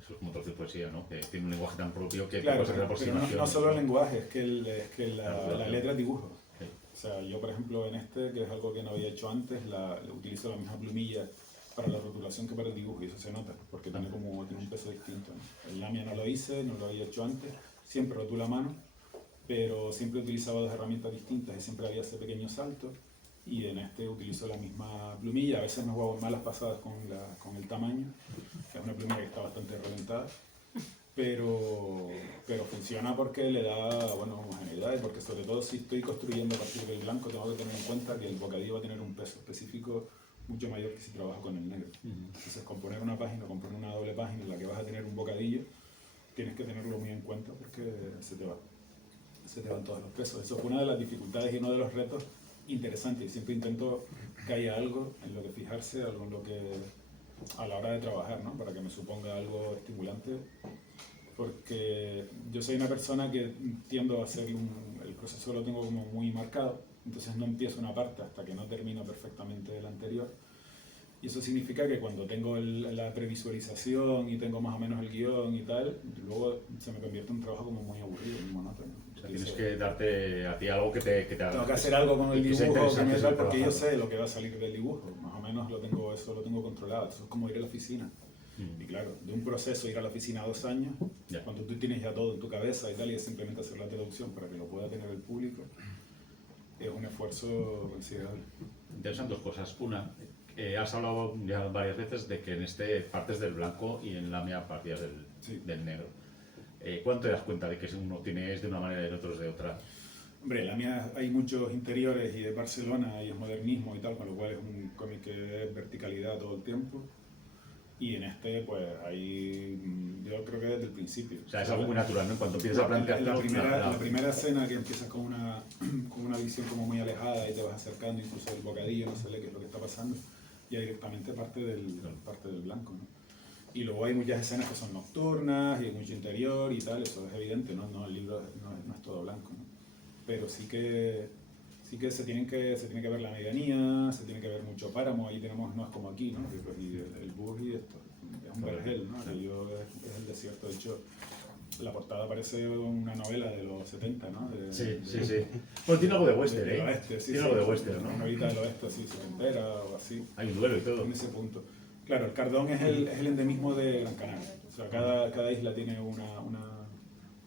eso es como traducir poesía, ¿no? Que tiene un lenguaje tan propio que Claro, puedes hacer pero no, aproximación. no solo el lenguaje, es que la letra es dibujo. Sí. O sea, yo por ejemplo en este, que es algo que no había hecho antes, utilizo la misma plumilla para la rotulación que para el dibujo y eso se nota, porque tiene un peso distinto, ¿no? El Lamia no lo hice, no lo había hecho antes, siempre rotula a mano, pero siempre utilizaba dos herramientas distintas y siempre había ese pequeño salto. Y en este utilizo la misma plumilla, a veces me juego malas pasadas con el tamaño, que es una plumilla que está bastante reventada, pero funciona porque le da homogeneidad y porque sobre todo si estoy construyendo a partir del blanco tengo que tener en cuenta que el bocadillo va a tener un peso específico mucho mayor que si trabajo con el negro. Entonces componer una página, componer una doble página en la que vas a tener un bocadillo, tienes que tenerlo muy en cuenta porque se te van todos los pesos. Eso fue una de las dificultades y uno de los retos interesantes. Siempre intento que haya algo en lo que fijarse, algo en lo que a la hora de trabajar, ¿no? Para que me suponga algo estimulante, porque yo soy una persona que tiendo a hacer el proceso lo tengo como muy marcado, entonces no empiezo una parte hasta que no termino perfectamente la anterior. Y eso significa que cuando tengo la previsualización y tengo más o menos el guión y tal, luego se me convierte en un trabajo como muy aburrido, muy monótono. O sea, tienes que darte a ti algo que te haga. Tengo que hacer algo con el que sea dibujo, interesante porque trabajar. yo sé lo que va a salir del dibujo, más o menos eso lo tengo controlado. Eso es como ir a la oficina. Y claro, de un proceso ir a la oficina 2 años, cuando tú tienes ya todo en tu cabeza y tal, y es simplemente hacer la traducción para que lo pueda tener el público, es un esfuerzo considerable. Interesan dos cosas. Una, has hablado ya varias veces de que en este partes del blanco y en la mía partías del negro. ¿Cuándo te das cuenta de que uno es de una manera y el otro es de otra? Hombre, en la mía hay muchos interiores y de Barcelona y es modernismo y tal, con lo cual es un cómic que es verticalidad todo el tiempo. Y en este, pues yo creo que desde el principio. O sea, es algo muy natural, ¿no? Cuando empiezas a plantear la primera escena que empiezas con una visión como muy alejada y te vas acercando, incluso el bocadillo, no sé qué es lo que está pasando, ya directamente parte del blanco, ¿no? Y luego hay muchas escenas que son nocturnas y hay mucho interior y tal, eso es evidente, ¿no? El libro no es todo blanco, ¿no? Pero sí que se tiene que ver la medianía, se tiene que ver mucho páramo, ahí tenemos, no es como aquí, ¿no? Y el bus y esto, es un vergel, ¿no? Es el desierto, de hecho, la portada parece una novela de los 70, ¿no? Sí. Bueno, tiene algo de western, del oeste, sí, tiene algo de western, ¿no? Una horita del oeste, así, setentera o así. Hay un duelo y todo. En ese punto. Claro, el cardón es el endemismo de Gran Canaria. O sea, cada isla tiene una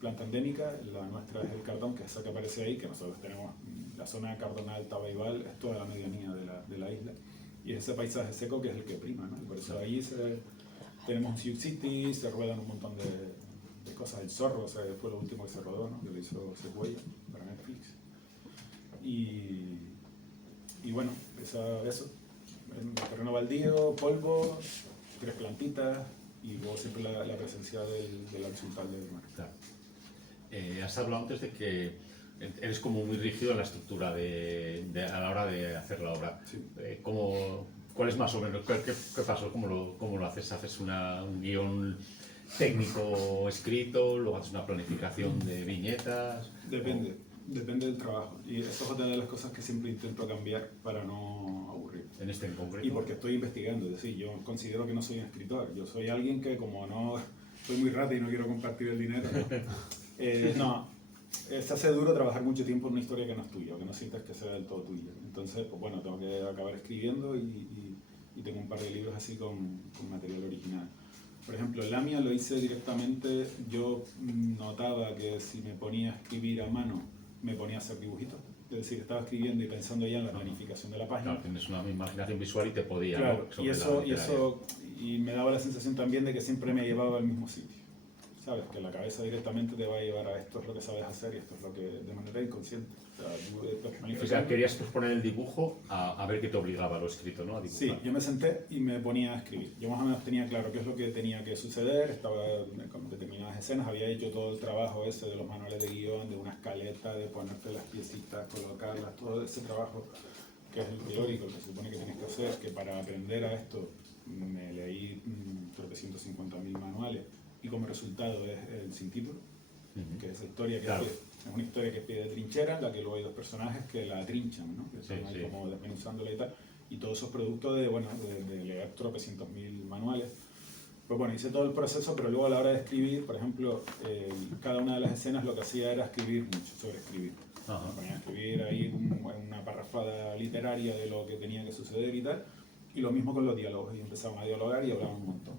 planta endémica, la nuestra es el cardón, que es esa que aparece ahí, que nosotros tenemos la zona cardonal Tabaibal, es toda la medianía de la isla, y es ese paisaje seco que es el que prima, ¿no? Y por eso ahí tenemos un Sioux City, se ruedan un montón de cosas, el zorro, o sea, fue lo último que se rodó, ¿no? Que lo hizo Sequoia para Netflix. Y bueno, eso, en terreno baldío, polvo, 3 plantitas, y luego siempre la presencia del horizontal del mar. Claro. Has hablado antes de que eres como muy rígido en la estructura a la hora de hacer la obra. Sí. ¿Cuál es más o menos? ¿Qué paso? ¿Cómo lo haces? ¿Haces un guión técnico escrito? ¿Luego haces una planificación de viñetas? Depende del trabajo. Y eso es otra de las cosas que siempre intento cambiar para no aburrir. En este en concreto. Y porque estoy investigando, es decir, yo considero que no soy un escritor. Yo soy alguien que como no soy muy rata y no quiero compartir el dinero, se hace duro trabajar mucho tiempo en una historia que no es tuya, que no sientes que sea del todo tuya. Entonces, pues bueno, tengo que acabar escribiendo y tengo un par de libros así con material original. Por ejemplo, el Lamia lo hice directamente, yo notaba que si me ponía a escribir a mano, me ponía a hacer dibujitos. Es decir, estaba escribiendo y pensando ya en la planificación de la página. Claro, tienes una imaginación visual y te podía, claro, ¿no? y me daba la sensación también de que siempre me llevaba al mismo sitio. O ¿sabes? Que la cabeza directamente te va a llevar a esto es lo que sabes hacer y esto es lo que de manera inconsciente. O sea, O sea, querías posponer el dibujo a ver qué te obligaba lo escrito, ¿no? A dibujar. Sí, yo me senté y me ponía a escribir. Yo más o menos tenía claro qué es lo que tenía que suceder, estaba con determinadas escenas, había hecho todo el trabajo ese de los manuales de guión, de una escaleta, de ponerte las piecitas, colocarlas, todo ese trabajo que es el teórico, el que se supone que tienes que hacer, que para aprender a esto me leí 350.000 manuales y como resultado es el sin título, que es esa historia que claro. es una historia que pide de trinchera, en la que luego hay dos personajes que la trinchan, ¿no? Que están ahí como desmenuzándola y tal, y todos esos productos de leer 300.000 manuales. Pues bueno, hice todo el proceso, pero luego a la hora de escribir, por ejemplo, cada una de las escenas lo que hacía era escribir mucho, sobreescribir. Me ponía a escribir ahí una parrafada literaria de lo que tenía que suceder y tal, y lo mismo con los diálogos, y empezaban a dialogar y hablaban un montón.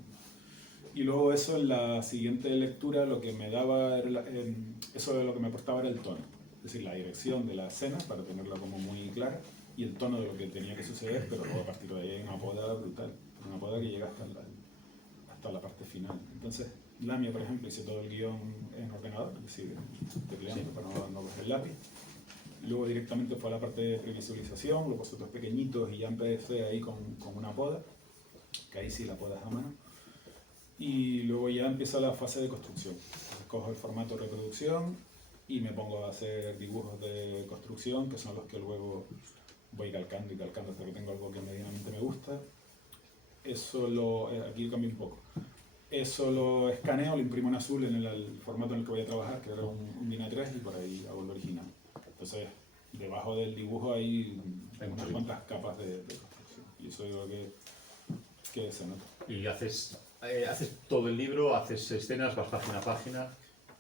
Y luego eso en la siguiente lectura lo que me daba, eso de lo que me aportaba era el tono, es decir, la dirección de la escena para tenerla como muy clara y el tono de lo que tenía que suceder, pero luego a partir de ahí hay una poda brutal, una poda que llega hasta la parte final. Entonces, Lamia, por ejemplo, hice todo el guión en ordenador, es decir, tecleando para no coger el lápiz. Luego directamente fue a la parte de previsualización, lo puse todos pequeñitos y ya empecé ahí con una poda, que ahí sí la poda es a mano. Y luego ya empieza la fase de construcción. Entonces, cojo el formato de reproducción y me pongo a hacer dibujos de construcción, que son los que luego voy calcando y calcando hasta que tengo algo que medianamente me gusta. Eso aquí cambio un poco. Eso lo escaneo, lo imprimo en azul en el formato en el que voy a trabajar, que era un DIN A3, y por ahí hago el original. Entonces, debajo del dibujo hay unas cuantas capas de construcción. Y eso yo creo que se nota. ¿Y haces todo el libro, haces escenas, vas página a página?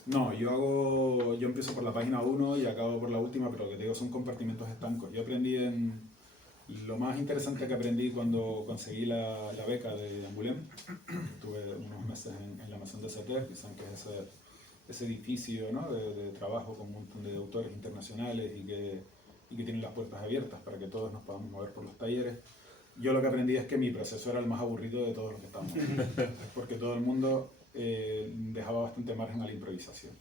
No, yo empiezo por la página 1 y acabo por la última, pero lo que te digo son compartimentos estancos. Yo aprendí lo más interesante que aprendí cuando conseguí la beca de Angoulême. Tuve unos meses en la Maison des Auteurs, que es ese edificio, ¿no? de trabajo con un montón de autores internacionales y que tienen las puertas abiertas para que todos nos podamos mover por los talleres. Yo lo que aprendí es que mi proceso era el más aburrido de todos los que estábamos ahí, porque todo el mundo dejaba bastante margen a la improvisación.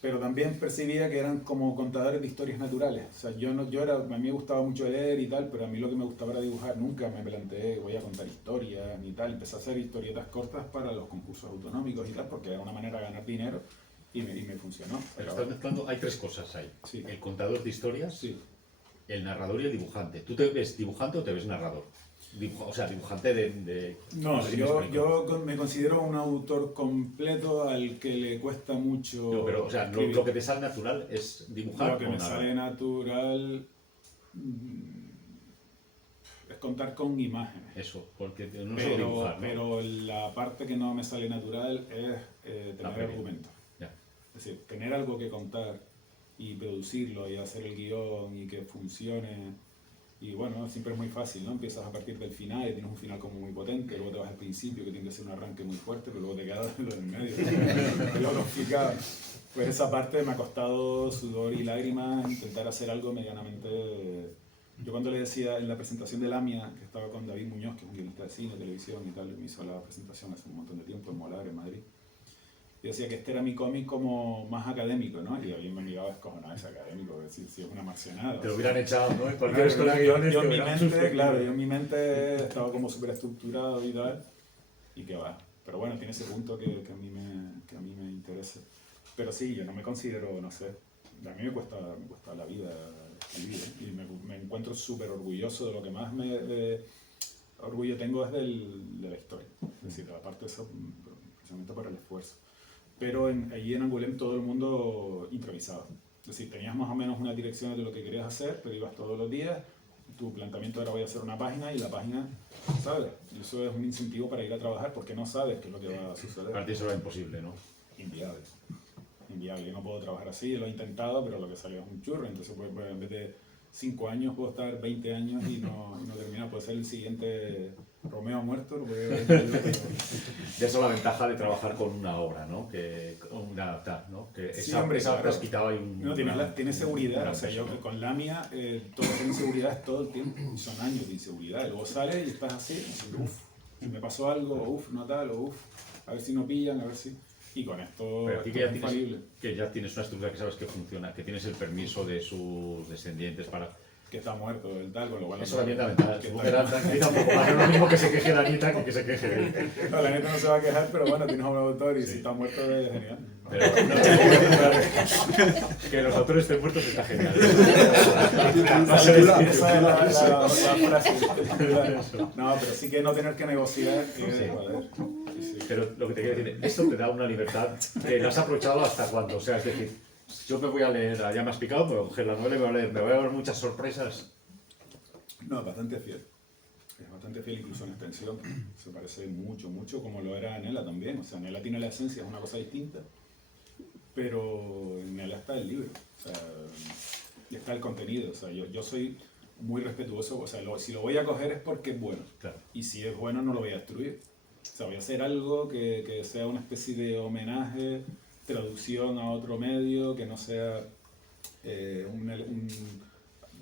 Pero también percibía que eran como contadores de historias naturales. O sea, a mí me gustaba mucho leer y tal, pero a mí lo que me gustaba era dibujar. Nunca me planteé, voy a contar historias ni tal. Empecé a hacer historietas cortas para los concursos autonómicos y tal, porque era una manera de ganar dinero y me funcionó. Pero estás mezclando, hay tres cosas ahí. Sí. El contador de historias, Sí. el narrador y el dibujante. ¿Tú te ves dibujante o te ves narrador? O sea, dibujante de... No, sé si yo me considero un autor completo al que le cuesta mucho. No, pero, o sea, lo que te sale natural es dibujar. Lo que me sale natural es contar con imágenes. Eso, porque no solo dibujar, ¿no? Pero la parte que no me sale natural es tener argumentos. Ya. Es decir, tener algo que contar y producirlo y hacer el guión y que funcione. Y bueno, siempre es muy fácil, ¿no? Empiezas a partir del final y tienes un final como muy potente, luego te vas al principio que tiene que ser un arranque muy fuerte, pero luego te quedas en lo del medio. Es lo complicado. Pues esa parte me ha costado sudor y lágrimas intentar hacer algo medianamente... Yo cuando le decía en la presentación de Lamia, que estaba con David Muñoz, que es un guionista de cine, televisión y tal, me hizo la presentación hace un montón de tiempo en Molar, en Madrid. Yo decía que este era mi cómic como más académico, ¿no? Y alguien me miraba descojonado, es académico, es decir, si es una marcianada. Te lo hubieran echado, ¿no? En cualquier Claro, escuela de guiones. yo en mi mente estaba como súper estructurado y tal, y que va. Pero bueno, tiene ese punto que a mí me interesa. Pero sí, yo no me considero, no sé, a mí me cuesta la vida escribir, y me encuentro súper orgulloso de lo que más orgullo tengo es de la historia. Es decir, aparte de eso, precisamente por el esfuerzo. Pero allí en Angoulême todo el mundo improvisaba. Es decir, tenías más o menos una dirección de lo que querías hacer, pero ibas todos los días, tu planteamiento era voy a hacer una página y la página, ¿sabes? Y eso es un incentivo para ir a trabajar porque no sabes qué es lo que va a suceder. Para ti eso era imposible, ¿no? Inviable. Inviable. Yo no puedo trabajar así, lo he intentado, pero lo que salió es un churro. Entonces, pues, en vez de 5 años, puedo estar 20 años y no terminar. Puede ser el siguiente Romeo muerto. De eso la ventaja de trabajar con una obra, ¿no? Que sí, hombre, esa claro. has quitado ahí un... No, tienes seguridad. O sea, yo con Lamia, todo tiene inseguridad todo el tiempo. Y son años de inseguridad. Y luego sales y estás así, uff, me pasó algo, uff, no tal, uff. a ver si no pillan, a ver si... Y con esto, Pero aquí esto es infalible. que ya tienes una estructura que sabes que funciona, que tienes el permiso de sus descendientes para... Que está muerto el tal, con lo cual... Eso también da ventaja. que Supongo está- que tranquiliza un poco más. No es lo mismo que se queje la nieta que se queje de él. No, la neta no se va a quejar, pero bueno, tienes a un autor y si está muerto es genial. Pero, que los autores estén muertos está genial. No Esa sé es decir. la frase. No, pero sí que no tener que negociar, joder. Sí. Pero lo que te quiero decir, esto te da una libertad que la has aprovechado hasta cuando. O sea, es decir, yo me voy a leer, ya me has picado, me voy a coger la novela y me voy a leer, me voy a ver muchas sorpresas. No, es bastante fiel. Es bastante fiel incluso en extensión. Se parece mucho, mucho como lo era Nela también. O sea, Nela tiene la esencia, es una cosa distinta. Pero en Nela está el libro. O sea, y está el contenido. O sea, yo soy muy respetuoso. O sea, si lo voy a coger es porque es bueno. Claro. Y si es bueno no lo voy a destruir. O sea, voy a hacer algo que sea una especie de homenaje, traducción a otro medio, que no sea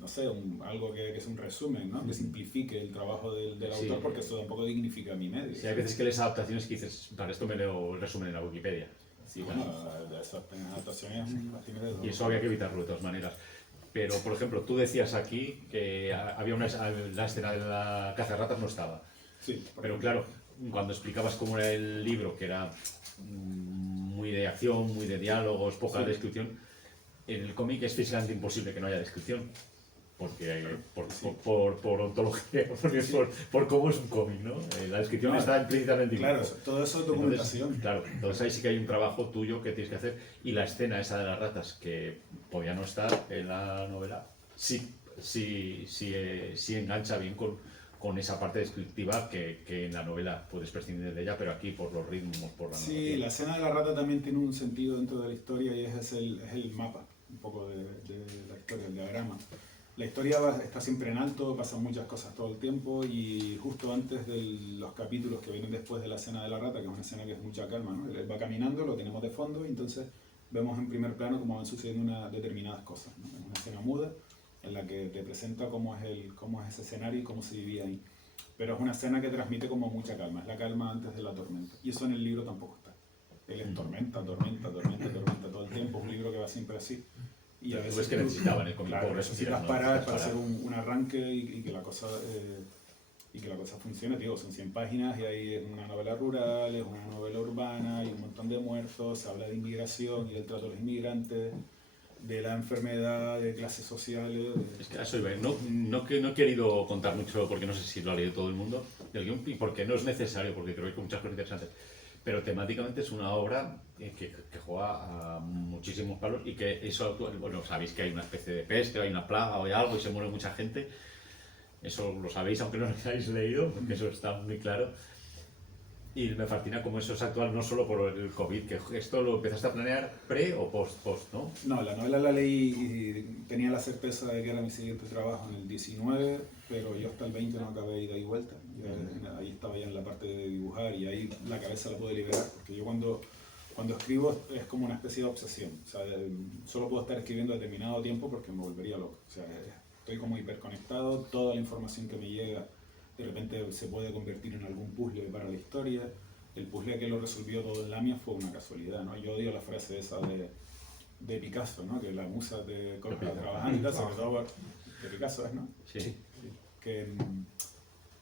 no sé, algo que es un resumen, ¿no? Que simplifique el trabajo del Sí. autor, porque eso tampoco dignifica mi medio. Sí, hay veces que lees adaptaciones que dices, para esto me leo el resumen en la Wikipedia. Sí, bueno, esas adaptaciones las tiene de todo. Y eso había que evitarlo de todas maneras. Pero, por ejemplo, tú decías aquí que había la escena de la caza de ratas no estaba. Sí, Pero claro, cuando explicabas cómo era el libro, que era muy de acción, muy de diálogos, poca Sí. descripción, en el cómic es físicamente imposible que no haya descripción. Porque por ontología, por cómo es un cómic, ¿no? La descripción Claro. está implícitamente Claro, dibujo. todo eso es documentación. Entonces ahí sí que hay un trabajo tuyo que tienes que hacer. Y la escena esa de las ratas, que podía no estar en la novela, sí engancha bien con esa parte descriptiva que en la novela puedes prescindir de ella, pero aquí por los ritmos, por la Sí, narrativa. la escena de la rata también tiene un sentido dentro de la historia y es el mapa, un poco de la historia, el diagrama. La historia está siempre en alto, pasan muchas cosas todo el tiempo y justo antes de los capítulos que vienen después de la escena de la rata, que es una escena que es mucha calma, ¿no? Él va caminando, lo tenemos de fondo y entonces vemos en primer plano cómo van sucediendo determinadas cosas, ¿no? Es una escena muda en la que te presenta cómo es ese escenario y cómo se vivía ahí. Pero es una escena que transmite como mucha calma, es la calma antes de la tormenta. Y eso en el libro tampoco está. Él es tormenta, tormenta, tormenta, tormenta todo el tiempo, es un libro que va siempre así. Y a Tú veces ves que necesitaban el cómic claro, por necesitas respirar, ¿no? parar para Parar. hacer un arranque y que la cosa funcione. Digo, son 100 páginas y ahí es una novela rural, es una novela urbana, hay un montón de muertos, se habla de inmigración y del trato de los inmigrantes, de la enfermedad, de clases sociales. Es que a eso iba. No he querido contar mucho porque no sé si lo ha leído todo el mundo del guión y porque no es necesario, porque creo que hay muchas cosas interesantes. Pero temáticamente es una obra que juega a muchísimos palos y que eso, bueno, sabéis que hay una especie de peste, hay una plaga o hay algo y se muere mucha gente. Eso lo sabéis, aunque no lo hayáis leído, porque eso está muy claro. Y me fascina cómo eso es actual, no solo por el COVID, que esto lo empezaste a planear pre o post, ¿no? No, la novela la leí y tenía la certeza de que era mi siguiente trabajo en el 19, pero yo hasta el 20 no acabé ida y vuelta. Ahí estaba ya en la parte de dibujar y ahí la cabeza la pude liberar, porque yo cuando escribo es como una especie de obsesión. O sea, solo puedo estar escribiendo determinado tiempo porque me volvería loco. O sea, estoy como hiperconectado, toda la información que me llega de repente se puede convertir en algún puzzle para la historia. El puzzle que lo resolvió todo en Lamia fue una casualidad, ¿no? Yo odio la frase esa de Picasso, ¿no? Que la musa te coloca trabajando y tal, sobre todo de Picasso, ¿es, no? Sí. Que,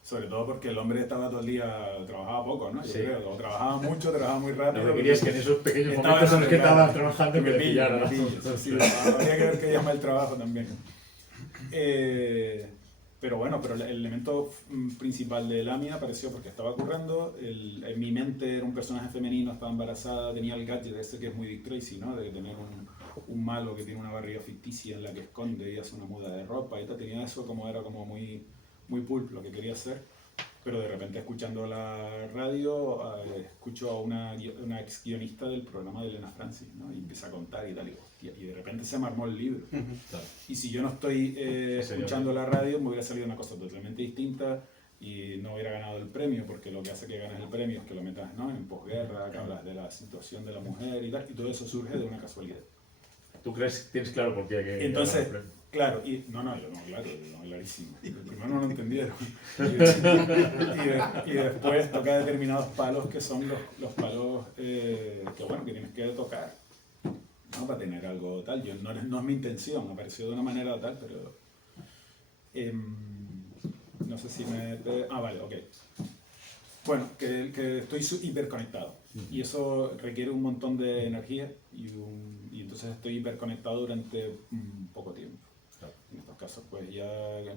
sobre todo porque el hombre estaba todo el día, trabajaba poco, ¿no? Yo Sí. creo, o trabajaba mucho, trabajaba muy rápido. Lo que querías que en esos pequeños Estaba momentos en los que desarreglado. estabas trabajando que le pillaran. Sí, habría que ver que llama el trabajo también. Pero bueno, pero el elemento principal de Lamia apareció porque estaba currando, en mi mente era un personaje femenino, estaba embarazada, tenía el gadget ese que es muy Dick Tracy, ¿no? De tener un malo que tiene una barriga ficticia en la que esconde y hace una muda de ropa y tal, tenía eso era como muy, muy pulp lo que quería hacer. Pero de repente escuchando la radio, escucho a una ex guionista del programa de Elena Francis, ¿no? Y empieza a contar y tal, y de repente se me armó el libro. Claro. Y si yo no estoy escuchando la radio, me hubiera salido una cosa totalmente distinta y no hubiera ganado el premio, porque lo que hace que ganes el premio es que lo metas, ¿no? En posguerra, que hablas de la situación de la mujer y tal, y todo eso surge de una casualidad. ¿Tú crees, tienes claro por qué hay que Entonces, ganar el premio? Claro, y no, yo no, claro, no, clarísimo. Primero no lo entendieron. Y después toca determinados palos que son los palos que, bueno, que tienes que tocar, ¿no? Para tener algo tal. Yo, no es mi intención, apareció de una manera tal, pero no sé si me... vale, ok. Bueno, que estoy hiperconectado y eso requiere un montón de energía y entonces estoy hiperconectado durante poco tiempo. Claro. En estos casos, pues ya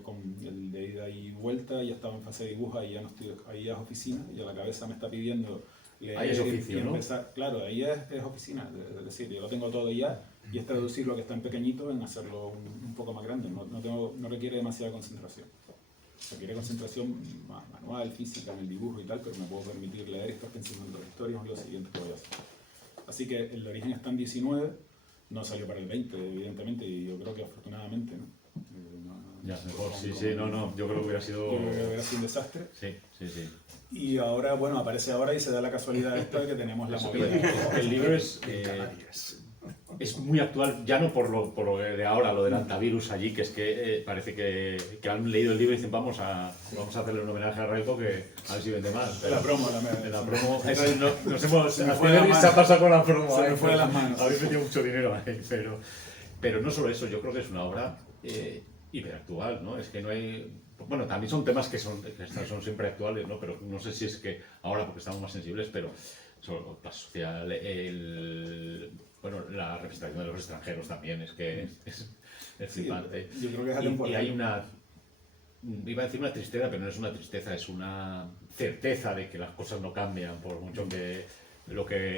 con el de ida y vuelta ya estaba en fase de dibujo, ahí ya no estoy, ahí ya es oficina, ya la cabeza me está pidiendo leer ahí es oficio, y ¿no? empezar. Claro, ahí es oficina, es decir, yo lo tengo todo ya y es traducir lo que está en pequeñito en hacerlo un poco más grande, no requiere demasiada concentración. Requiere concentración manual, física, en el dibujo y tal, pero me puedo permitir leer, estar pensando en las historias, lo siguiente que voy a hacer. Así que el de origen está en 19, no salió para el 20, evidentemente, y yo creo que afortunadamente, ¿no? Ya, mejor, sí, no, yo creo que hubiera sido... Yo creo que hubiera sido un desastre. Sí. Y ahora, bueno, aparece ahora y se da la casualidad esta de que tenemos la movida. El libro es muy actual, ya no por lo de ahora, lo del antivirus allí, que es que parece que han leído el libro y dicen vamos a hacerle un homenaje a Raiko, que a ver si vende más. Pero, la promo, se ha pasado con la promo. Se me fue de las manos. Habéis metido mucho dinero ahí, pero no solo eso, yo creo que es una obra hiperactual, ¿no? Es que no hay... Bueno, también son temas que son siempre actuales, ¿no? Pero no sé si es que ahora, porque estamos más sensibles, pero la sociedad, bueno, la representación de los extranjeros también, es que es flipante. Sí, yo creo que es atemporal. Y hay iba a decir una tristeza, pero no es una tristeza, es una certeza de que las cosas no cambian, por mucho que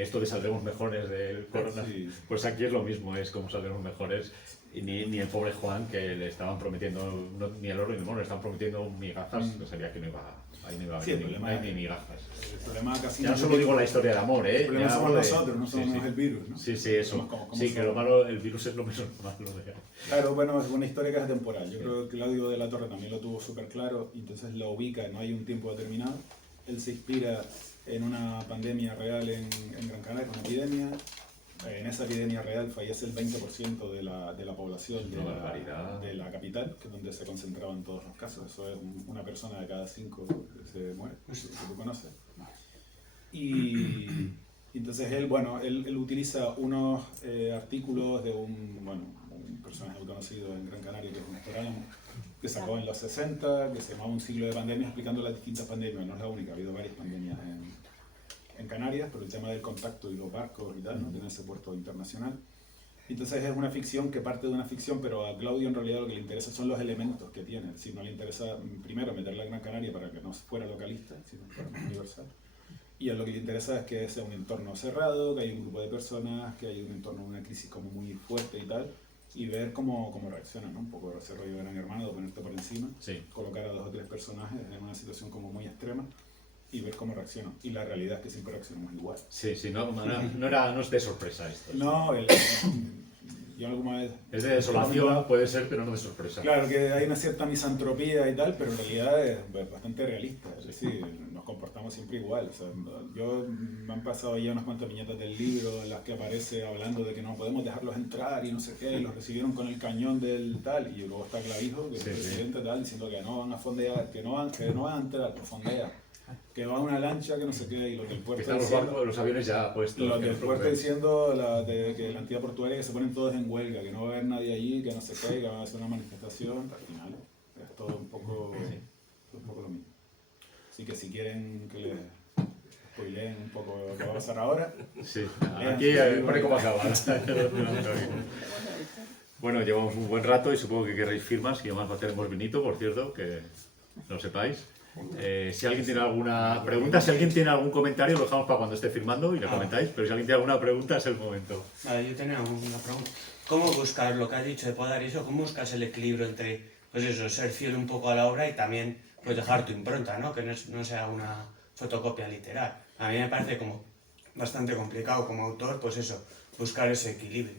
esto de saldremos mejores del corona, sí. Pues aquí es lo mismo, es como saldremos mejores. Y ni el pobre Juan, que le estaban prometiendo, ni el oro ni el mono, le estaban prometiendo migajas, que sabía que no iba a haber ni migajas. El problema casi ya no solo digo la historia del amor, el problema somos nosotros, no somos el virus, ¿no? Sí, eso. Sí, que lo malo, el virus es lo menos malo. Claro, bueno, es una historia que es atemporal. Yo creo que Claudio de la Torre también lo tuvo súper claro, y entonces lo ubica, no hay un tiempo determinado. Él se inspira en una pandemia real en Gran Canaria, una epidemia. En esa epidemia real fallece el 20% de la población de la capital, que es donde se concentraban todos los casos. Eso es una persona de cada 5 que se muere, que tú conoces. Y entonces él utiliza unos artículos de un personaje muy conocido en Gran Canaria, que es un astrónomo, que sacó en los 60, que se llamaba Un siglo de pandemias, explicando las distintas pandemias. No es la única, ha habido varias pandemias en Canarias, por el tema del contacto y los barcos y tal, no tiene ese puerto internacional. Entonces es una ficción que parte de una ficción, pero a Claudio en realidad lo que le interesa son los elementos que tiene. Es decir, no le interesa primero meterla en Gran Canaria para que no fuera localista, sino fuera más universal. Y a lo que le interesa es que sea un entorno cerrado, que haya un grupo de personas, que haya un entorno de una crisis como muy fuerte y tal, y ver cómo reaccionan, ¿no? Un poco ese rollo de Gran Hermano, de ponerte por encima, sí. Colocar a 2 o 3 personajes en una situación como muy extrema y ver cómo reaccionan. Y la realidad es que siempre reaccionamos igual. Sí, no es de sorpresa esto. No, yo alguna vez... Es de desolación, puede ser, pero no de sorpresa. Claro que hay una cierta misantropía y tal, pero en realidad es bastante realista. Es decir, nos comportamos siempre igual. O sea, me han pasado ya unas cuantas viñetas del libro en las que aparece hablando de que no podemos dejarlos entrar y no sé qué, y los recibieron con el cañón del tal, y luego está Clavijo, que es el presidente tal, diciendo que no van a fondear, que no van a entrar, que fondean. Que va una lancha, que no sé qué, y los del puerto están diciendo, los aviones ya puestos. Los del puerto diciendo que la entidad portuaria, que se ponen todos en huelga, que no va a haber nadie allí, que no sé qué, que va a hacer una manifestación. Al final es todo un poco lo mismo. Así que si quieren que les spoileen un poco lo que va a pasar ahora. Sí, aquí pone cómo acaba. Bueno, llevamos un buen rato y supongo que queréis firmas, y además tenemos vinito, por cierto, que lo sepáis. Si alguien tiene alguna pregunta, si alguien tiene algún comentario, lo dejamos para cuando esté firmando y le comentáis, pero si alguien tiene alguna pregunta es el momento. Vale, yo tenía una pregunta. ¿Cómo buscar lo que has dicho de podar y eso? ¿Cómo buscas el equilibrio entre, pues eso, ser fiel un poco a la obra y también pues dejar tu impronta, ¿no? Que no sea una fotocopia literal? A mí me parece como bastante complicado como autor, pues eso, buscar ese equilibrio.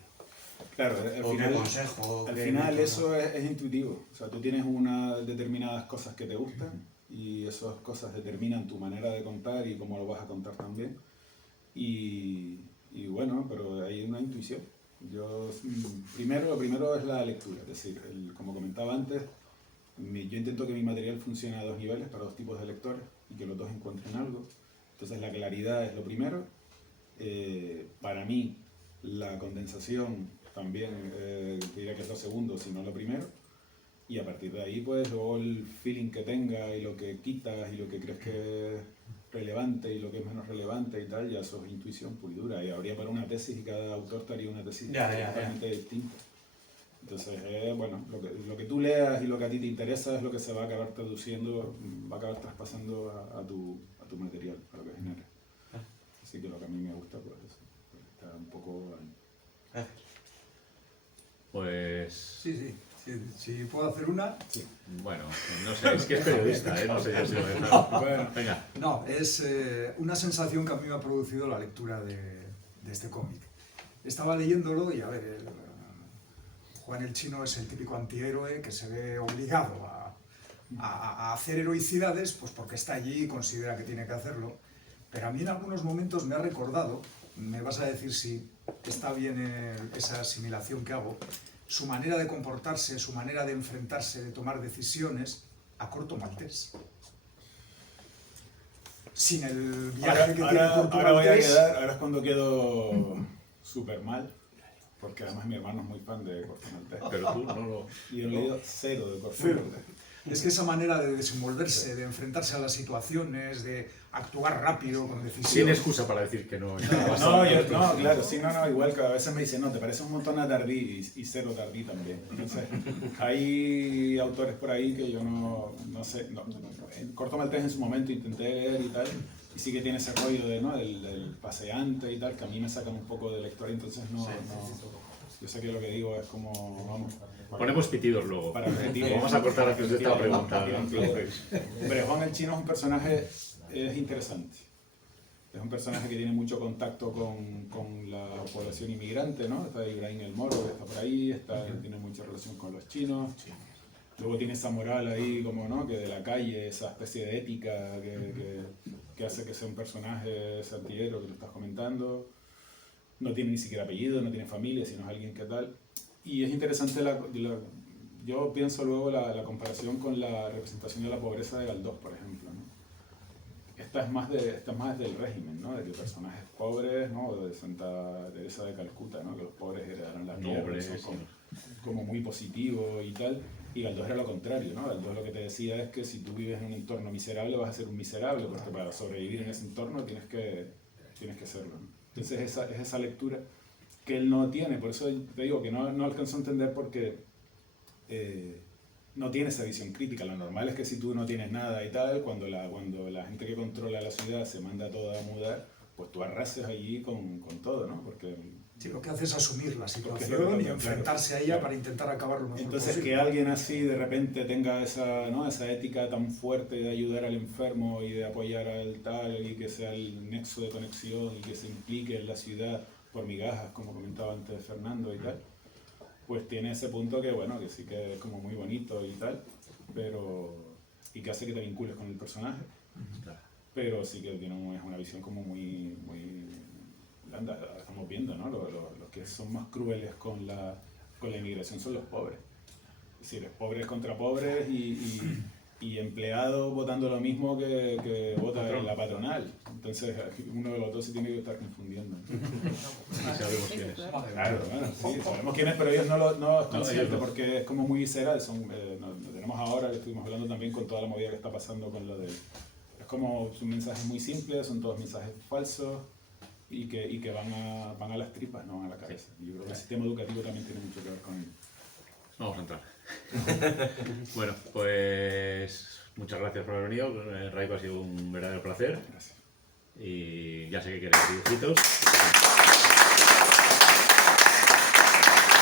Claro, al final eso es intuitivo. O sea, tú tienes unas determinadas cosas que te gustan y esas cosas determinan tu manera de contar y cómo lo vas a contar también. Y bueno, pero hay una intuición. Lo primero es la lectura, es decir, como comentaba antes, yo intento que mi material funcione a dos niveles, para dos tipos de lectores, y que los dos encuentren algo. Entonces la claridad es lo primero. Para mí, la condensación también, diría que es lo segundo, si no lo primero. Y a partir de ahí, pues, luego el feeling que tenga y lo que quitas y lo que crees que es relevante y lo que es menos relevante y tal, ya eso es intuición pura y dura. Y habría para una tesis y cada autor te haría una tesis totalmente distinta. Entonces, bueno, lo que tú leas y lo que a ti te interesa es lo que se va a acabar traduciendo, va a acabar traspasando a tu material, a lo que genera. Así que lo que a mí me gusta, pues, está un poco ahí. Pues... Sí. Si puedo hacer una. Sí. Bueno, no sé, es que es periodista, ¿eh? No sé yo si lo dejo. Bueno, venga. No, es una sensación que a mí me ha producido la lectura de este cómic. Estaba leyéndolo y, a ver, Juan el Chino es el típico antihéroe que se ve obligado a hacer heroicidades, pues porque está allí y considera que tiene que hacerlo. Pero a mí en algunos momentos me ha recordado, me vas a decir si está bien esa asimilación que hago, su manera de comportarse, su manera de enfrentarse, de tomar decisiones, a Corto Maltés. Sin el viaje que tiene Corto Maltés. Ahora es cuando quedo súper mal, porque además mi hermano es muy fan de Corto Maltés. Pero tú no lo... Y yo he leído cero de Corto Maltés. Es que esa manera de desenvolverse, de enfrentarse a las situaciones, de actuar rápido, con decisión... Sin excusa para decir que no... Claro, sí, igual que a veces me dicen, no, te parece un montón a Tardí y cero Tardí también. Entonces, hay autores por ahí que yo no sé, en Corto Maltés en su momento intenté leer y tal, y sí que tiene ese rollo del paseante y tal, que a mí me sacan un poco de lector, entonces no. Yo sé que lo que digo es como, vamos... Ponemos pitidos luego. Para repetir, vamos a cortar antes de esta pregunta. Pero Juan el Chino es un personaje interesante. Es un personaje que tiene mucho contacto con la población inmigrante, ¿no? Está Ibrahim el Moro, que está por ahí, tiene mucha relación con los chinos. Luego tiene esa moral ahí, como, ¿no? Que de la calle, esa especie de ética que hace que sea un personaje santillero, que lo estás comentando. No tiene ni siquiera apellido, no tiene familia, sino es alguien que tal. Y es interesante, yo pienso luego la comparación con la representación de la pobreza de Galdós, por ejemplo, ¿no? Esta es más del régimen, ¿no? De que personajes pobres, ¿no? De Santa Teresa de Calcuta, ¿no? Que los pobres heredaron las tierras, como muy positivo y tal. Y Galdós era lo contrario, ¿no? Galdós lo que te decía es que si tú vives en un entorno miserable vas a ser un miserable, porque para sobrevivir en ese entorno tienes que serlo, ¿no? Entonces es esa lectura que él no tiene, por eso te digo que no alcanzo a entender porque no tiene esa visión crítica. Lo normal es que si tú no tienes nada y tal, cuando la gente que controla la ciudad se manda toda a mudar, pues tú arrases allí con todo, ¿no? Porque sí, lo que hace es asumir la situación y enfrentarse a ella para intentar acabar lo mejor entonces posible. Que alguien así de repente tenga esa ética tan fuerte de ayudar al enfermo y de apoyar al tal y que sea el nexo de conexión y que se implique en la ciudad por migajas, como comentaba antes Fernando y tal, pues tiene ese punto que bueno, que sí que es como muy bonito y tal, y que hace que te vincules con el personaje, pero sí que tiene una visión como muy blanda. Estamos viendo, ¿no? Los que son más crueles con la inmigración son los pobres. Es decir, pobres contra pobres y empleados votando lo mismo que vota la patronal. Entonces uno de los dos se tiene que estar confundiendo. Y sabemos quién es. Claro, bueno, sí, sabemos quién es, pero ellos no es consciente porque es como muy visceral. Lo tenemos ahora, que estuvimos hablando también con toda la movida que está pasando con lo de... Es como, son mensajes muy simples, son todos mensajes falsos y que van a las tripas, no van a la cabeza. Y yo creo que el sistema educativo también tiene mucho que ver con ello. Vamos a entrar. Bueno, pues muchas gracias por haber venido. Raico, ha sido un verdadero placer. Gracias. Y ya sé que queréis dibujitos.